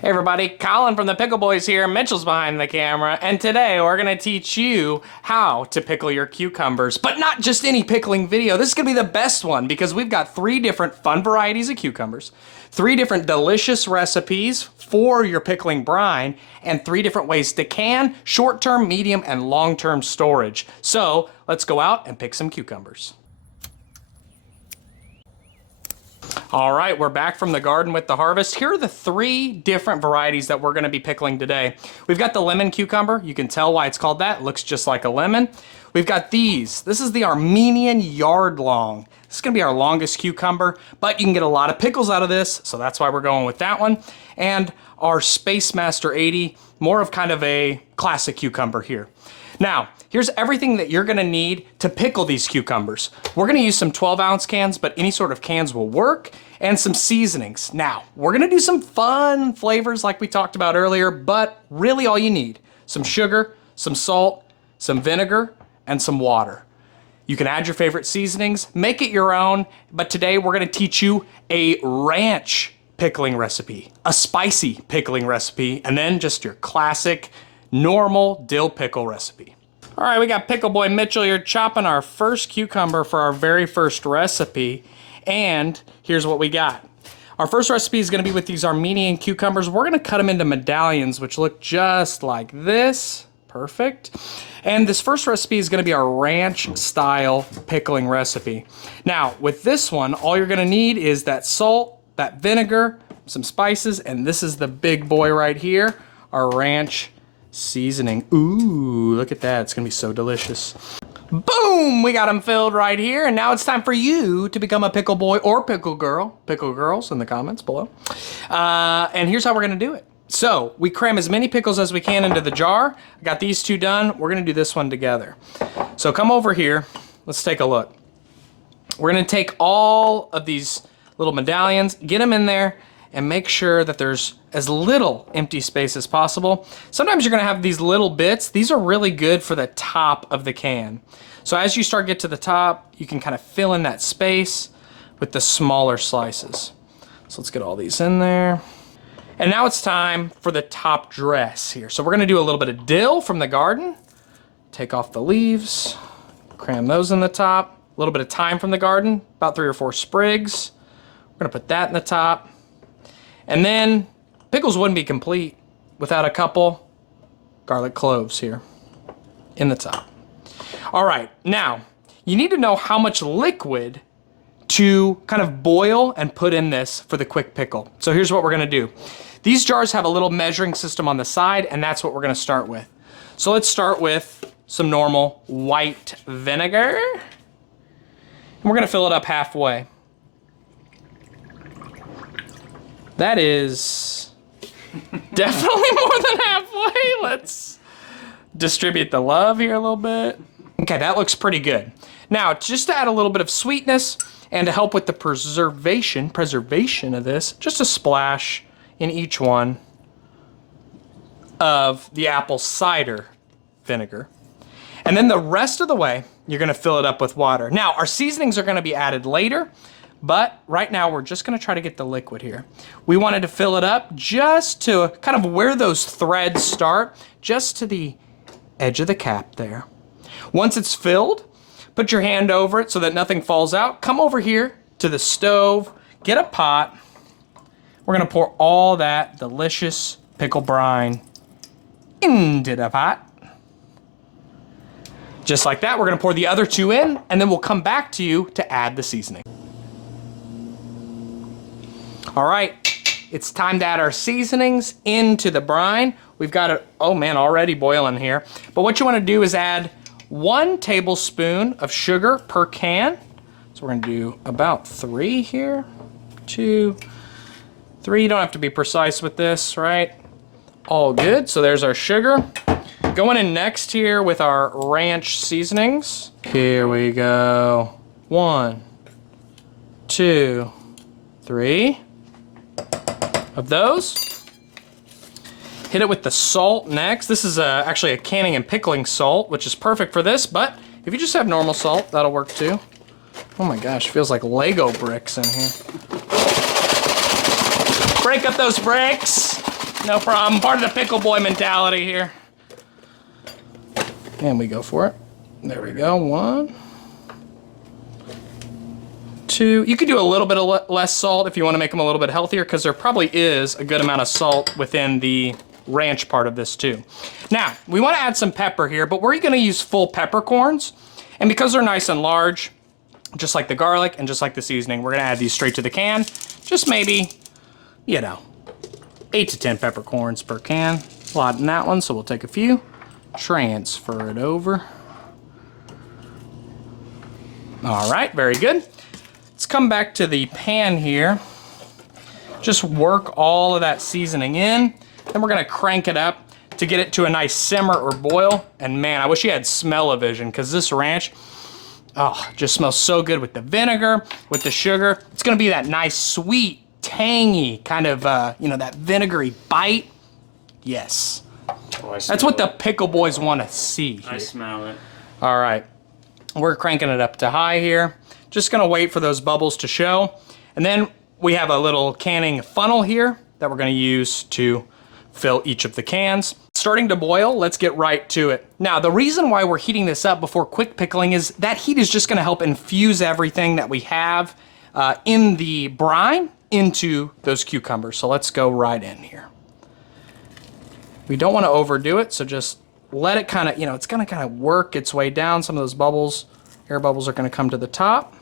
Hey everybody, Colin from the Pickle Boys here. Mitchell's behind the camera, and today we're gonna teach you how to pickle your cucumbers. But not just any pickling video. This is gonna be the best one because we've got 3 different fun varieties of cucumbers, 3 different delicious recipes for your pickling brine, and 3 different ways to can, short-term, medium, and long-term storage. So let's go out and pick some cucumbers. All right, we're back from the garden with the harvest. Here are the 3 different varieties that we're gonna be pickling today. We've got the lemon cucumber. You can tell why it's called that. It looks just like a lemon. We've got these. This is the Armenian yard-long. This is gonna be our longest cucumber, but you can get a lot of pickles out of this, so that's why we're going with that one. And our Space Master 80, more of kind of a classic cucumber here. Now, here's everything that you're gonna need to pickle these cucumbers. We're gonna use some 12-ounce cans, but any sort of cans will work, and some seasonings. Now, we're gonna do some fun flavors like we talked about earlier, but really all you need, some sugar, some salt, some vinegar, and some water. You can add your favorite seasonings, make it your own, but today we're gonna teach you a ranch pickling recipe, a spicy pickling recipe, and then just your classic normal dill pickle recipe. All right, we got Pickle Boy Mitchell here chopping our first cucumber for our very first recipe. And here's what we got. Our first recipe is gonna be with these Armenian cucumbers. We're gonna cut them into medallions, which look just like this. Perfect. And this first recipe is gonna be our ranch style pickling recipe. Now, with this one, all you're gonna need is that salt, that vinegar, some spices, and this is the big boy right here, our ranch seasoning. Ooh, look at that. It's gonna be so delicious. Boom! We got them filled right here, and now it's time for you to become a pickle boy or pickle girl. Pickle girls in the comments below. And here's how we're gonna do it. So, we cram as many pickles as we can into the jar. I got these 2 done. We're gonna do this one together. So come over here. Let's take a look. We're gonna take all of these little medallions, get them in there, and make sure that there's as little empty space as possible. Sometimes you're gonna have these little bits. These are really good for the top of the can. So as you start to get to the top, you can kind of fill in that space with the smaller slices. So let's get all these in there. And now it's time for the top dress here. So we're gonna do a little bit of dill from the garden. Take off the leaves, cram those in the top. A little bit of thyme from the garden, about 3 or 4 sprigs. We're gonna put that in the top. And then pickles wouldn't be complete without a couple garlic cloves here in the top. All right, now you need to know how much liquid to kind of boil and put in this for the quick pickle. So here's what we're gonna do. These jars have a little measuring system on the side, and that's what we're gonna start with. So let's start with some normal white vinegar. And we're gonna fill it up halfway. That is definitely more than halfway. Let's distribute the love here a little bit. Okay, that looks pretty good. Now, just to add a little bit of sweetness and to help with the preservation of this, just a splash in each one of the apple cider vinegar. And then the rest of the way, you're gonna fill it up with water. Now, our seasonings are gonna be added later, but right now we're just gonna try to get the liquid here. We wanted to fill it up just to kind of where those threads start, just to the edge of the cap there. Once it's filled, put your hand over it so that nothing falls out. Come over here to the stove, get a pot. We're gonna pour all that delicious pickle brine into the pot. Just like that, we're gonna pour the other 2 in, and then we'll come back to you to add the seasoning. All right, it's time to add our seasonings into the brine. We've got it, oh man, already boiling here. But what you wanna do is add 1 tablespoon of sugar per can. So we're gonna do about 3 here. 2, 3, you don't have to be precise with this, right? All good, so there's our sugar. Going in next here with our ranch seasonings. Here we go. 1, 2, 3. Of those. Hit it with the salt next. This is actually a canning and pickling salt, which is perfect for this, but if you just have normal salt, that'll work too. Oh my gosh, feels like Lego bricks in here. Break up those bricks. No problem. Part of the pickle boy mentality here. And we go for it. There we go. 1, 2. You could do a little bit of less salt if you want to make them a little bit healthier, because there probably is a good amount of salt within the ranch part of this too. Now, we want to add some pepper here, but we're going to use full peppercorns. And because they're nice and large, just like the garlic and just like the seasoning, we're going to add these straight to the can. Just maybe, you know, 8 to 10 peppercorns per can. A lot in that one, so we'll take a few. Transfer it over. All right, very good. Let's come back to the pan here. Just work all of that seasoning in. Then we're gonna crank it up to get it to a nice simmer or boil. And man, I wish you had smell-o-vision, because this ranch, oh, just smells so good with the vinegar, with the sugar. It's gonna be that nice, sweet, tangy kind of, you know, that vinegary bite. Yes. Oh, that's what the pickle boys want to see here. I smell it. All right, we're cranking it up to high here. Just gonna wait for those bubbles to show. And then we have a little canning funnel here that we're gonna use to fill each of the cans. Starting to boil, let's get right to it. Now, the reason why we're heating this up before quick pickling is that heat is just gonna help infuse everything that we have in the brine into those cucumbers. So let's go right in here. We don't want to overdo it, so just let it kind of, you know, it's going to kind of work its way down. Some of those bubbles, air bubbles, are going to come to the top.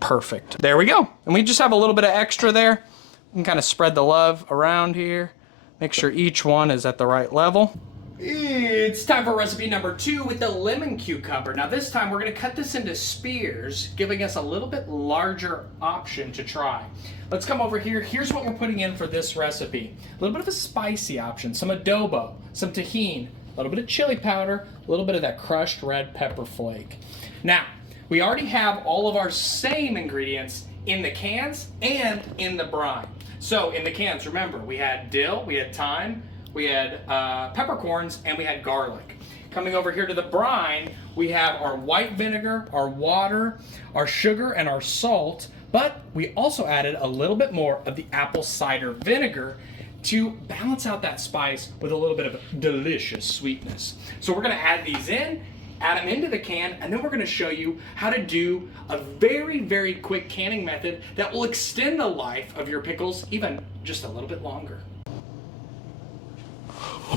Perfect. There we go. And we just have a little bit of extra there. You can kind of spread the love around here. Make sure each one is at the right level. It's time for recipe number 2 with the lemon cucumber. Now this time we're going to cut this into spears, giving us a little bit larger option to try. Let's come over here. Here's what we're putting in for this recipe. A little bit of a spicy option, some adobo, some tahini, a little bit of chili powder, a little bit of that crushed red pepper flake. Now, we already have all of our same ingredients in the cans and in the brine. So in the cans, remember, we had dill, we had thyme, we had peppercorns, and we had garlic. Coming over here to the brine, we have our white vinegar, our water, our sugar, and our salt, but we also added a little bit more of the apple cider vinegar to balance out that spice with a little bit of delicious sweetness. So we're gonna add these in, add them into the can, and then we're gonna show you how to do a very, very quick canning method that will extend the life of your pickles even just a little bit longer.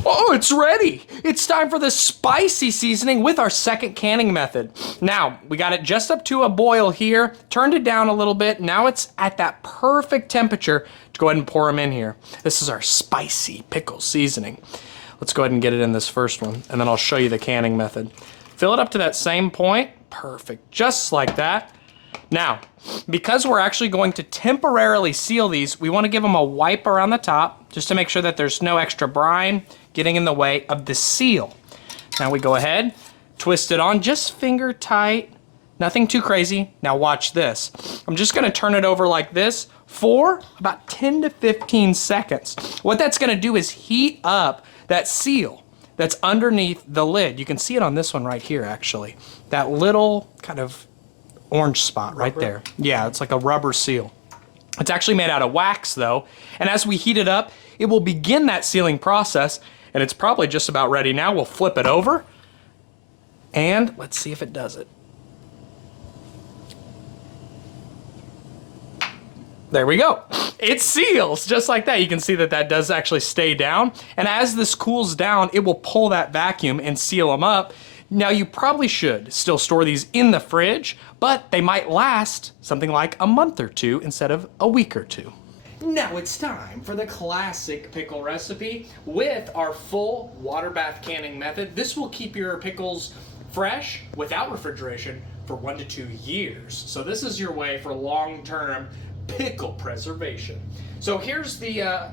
Oh, it's ready. It's time for the spicy seasoning with our second canning method. Now, we got it just up to a boil here, turned it down a little bit. Now it's at that perfect temperature to go ahead and pour them in here. This is our spicy pickle seasoning. Let's go ahead and get it in this first one, and then I'll show you the canning method. Fill it up to that same point. Perfect, just like that. Now, because we're actually going to temporarily seal these, we want to give them a wipe around the top just to make sure that there's no extra brine getting in the way of the seal. Now we go ahead, twist it on just finger tight, nothing too crazy. Now watch this. I'm just gonna turn it over like this for about 10 to 15 seconds. What that's gonna do is heat up that seal that's underneath the lid. You can see it on this one right here, actually. That little kind of orange spot right there. Yeah, it's like a rubber seal. It's actually made out of wax though, and as we heat it up, it will begin that sealing process, and it's probably just about ready now. We'll flip it over, and let's see if it does it. There we go. It seals just like that. You can see that that does actually stay down, and as this cools down, it will pull that vacuum and seal them up. Now you probably should still store these in the fridge, but they might last something like a month or two instead of a week or two. Now it's time for the classic pickle recipe with our full water bath canning method. This will keep your pickles fresh without refrigeration for 1 to 2 years. So this is your way for long-term pickle preservation. So here's the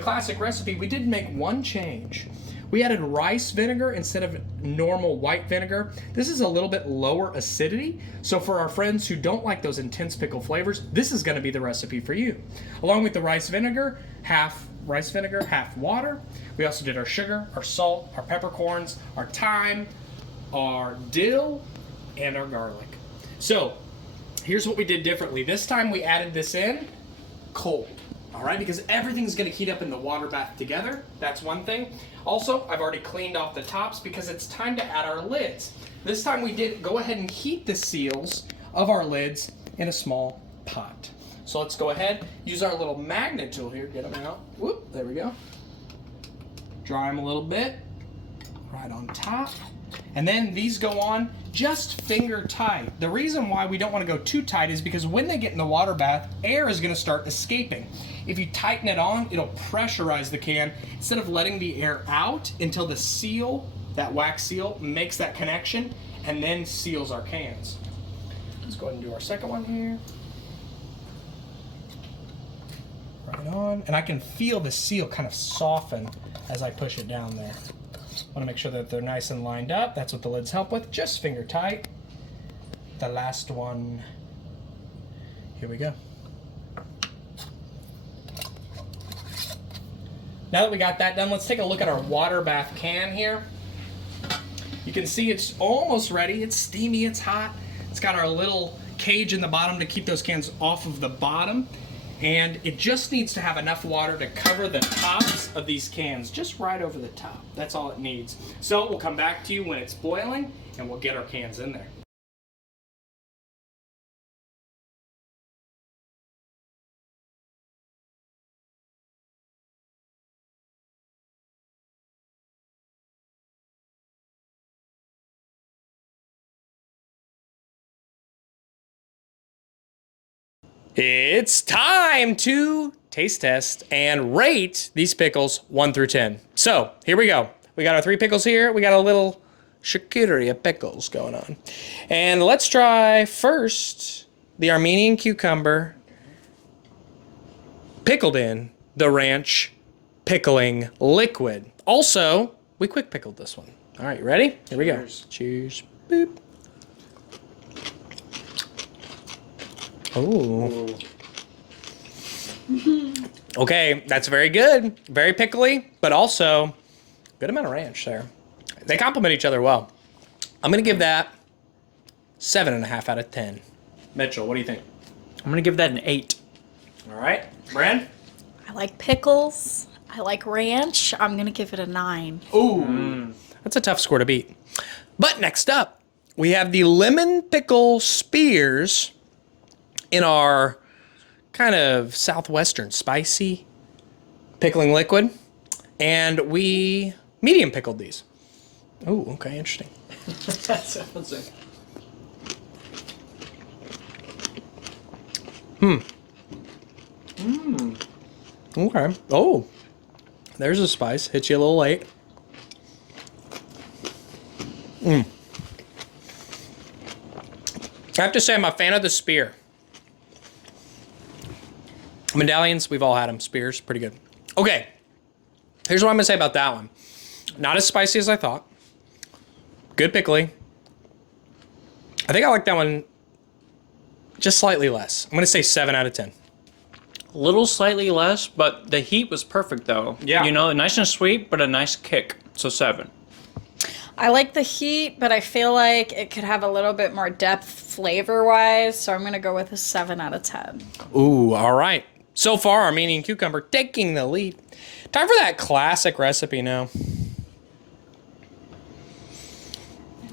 classic recipe. We did make one change. We added rice vinegar instead of normal white vinegar. This is a little bit lower acidity, so for our friends who don't like those intense pickle flavors, this is gonna be the recipe for you. Along with the rice vinegar, half rice vinegar, half water. We also did our sugar, our salt, our peppercorns, our thyme, our dill, and our garlic. So, here's what we did differently. This time we added this in cold. All right, because everything's gonna heat up in the water bath together. That's one thing. Also, I've already cleaned off the tops because it's time to add our lids. This time we did go ahead and heat the seals of our lids in a small pot. So let's go ahead, use our little magnet tool here, get them out. Whoop, there we go. Dry them a little bit, right on top. And then these go on just finger tight. The reason why we don't want to go too tight is because when they get in the water bath, air is going to start escaping. If you tighten it on, it'll pressurize the can instead of letting the air out until the seal, that wax seal, makes that connection and then seals our cans. Let's go ahead and do our second one here. Right on. And I can feel the seal kind of soften as I push it down there. Want to make sure that they're nice and lined up. That's what the lids help with. Just finger tight. The last one. Here we go. Now that we got that done, let's take a look at our water bath can here. You can see it's almost ready. It's steamy, it's hot. It's got our little cage in the bottom to keep those cans off of the bottom. And it just needs to have enough water to cover the tops of these cans, just right over the top. That's all it needs. So we'll come back to you when it's boiling and we'll get our cans in there. It's time to taste test and rate these pickles 1 through 10. So here we go. We got our 3 pickles here. We got a little charcuterie of pickles going on. And let's try first the Armenian cucumber pickled in the ranch pickling liquid. Also, we quick pickled this one. All right, you ready? Here we go. Cheers. Boop. Oh. Okay, that's very good. Very pickly, but also good amount of ranch there. They complement each other well. I'm gonna give that 7.5 out of 10. Mitchell, what do you think? I'm gonna give that an 8. All right, Bran? I like pickles. I like ranch. I'm gonna give it a 9. Ooh, that's a tough score to beat. But next up, we have the lemon pickle spears in our kind of southwestern spicy pickling liquid. And we medium pickled these. Oh, okay, interesting. That's interesting. Okay. Oh, there's a spice. Hit you a little late. I have to say I'm a fan of the spear. Medallions, we've all had them. Spears, pretty good. Okay, here's what I'm gonna say about that one. Not as spicy as I thought. Good pickly. I think I like that one just slightly less. I'm gonna say 7 out of 10. A little slightly less, but the heat was perfect though. Yeah. You know, nice and sweet, but a nice kick. So 7. I like the heat, but I feel like it could have a little bit more depth flavor-wise, so I'm gonna go with a 7 out of 10. Ooh, all right. So far, Armenian cucumber taking the lead. Time for that classic recipe now.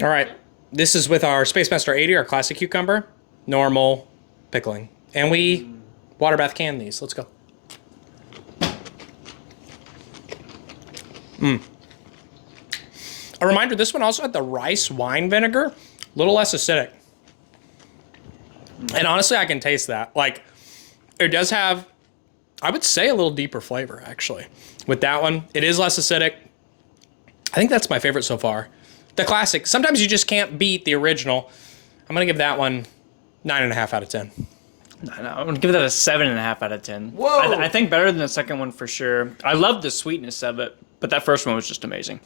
All right, this is with our Space Master 80, our classic cucumber, normal pickling. And we water bath can these. Let's go. A reminder, this one also had the rice wine vinegar, a little less acidic. And honestly, I can taste that. Like, it does have, I would say, a little deeper flavor, actually. With that one, it is less acidic. I think that's my favorite so far. The classic. Sometimes you just can't beat the original. I'm going to give that one 9.5 out of 10. No, I'm gonna give that a 7.5 out of 10. Whoa! I think better than the second one for sure. I love the sweetness of it, but that first one was just amazing.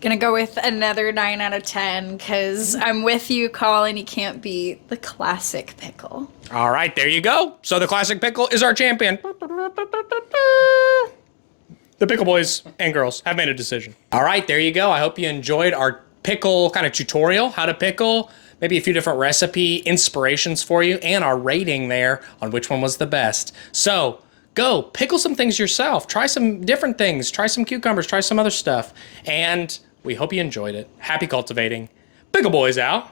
Gonna go with another 9 out of 10, because I'm with you, Colin. You can't beat the classic pickle. All right, there you go. So the classic pickle is our champion. The pickle boys and girls have made a decision. All right, there you go. I hope you enjoyed our pickle kind of tutorial, how to pickle, maybe a few different recipe inspirations for you, and our rating there on which one was the best. So go pickle some things yourself. Try some different things. Try some cucumbers. Try some other stuff. And we hope you enjoyed it. Happy cultivating. Pickle Boys out.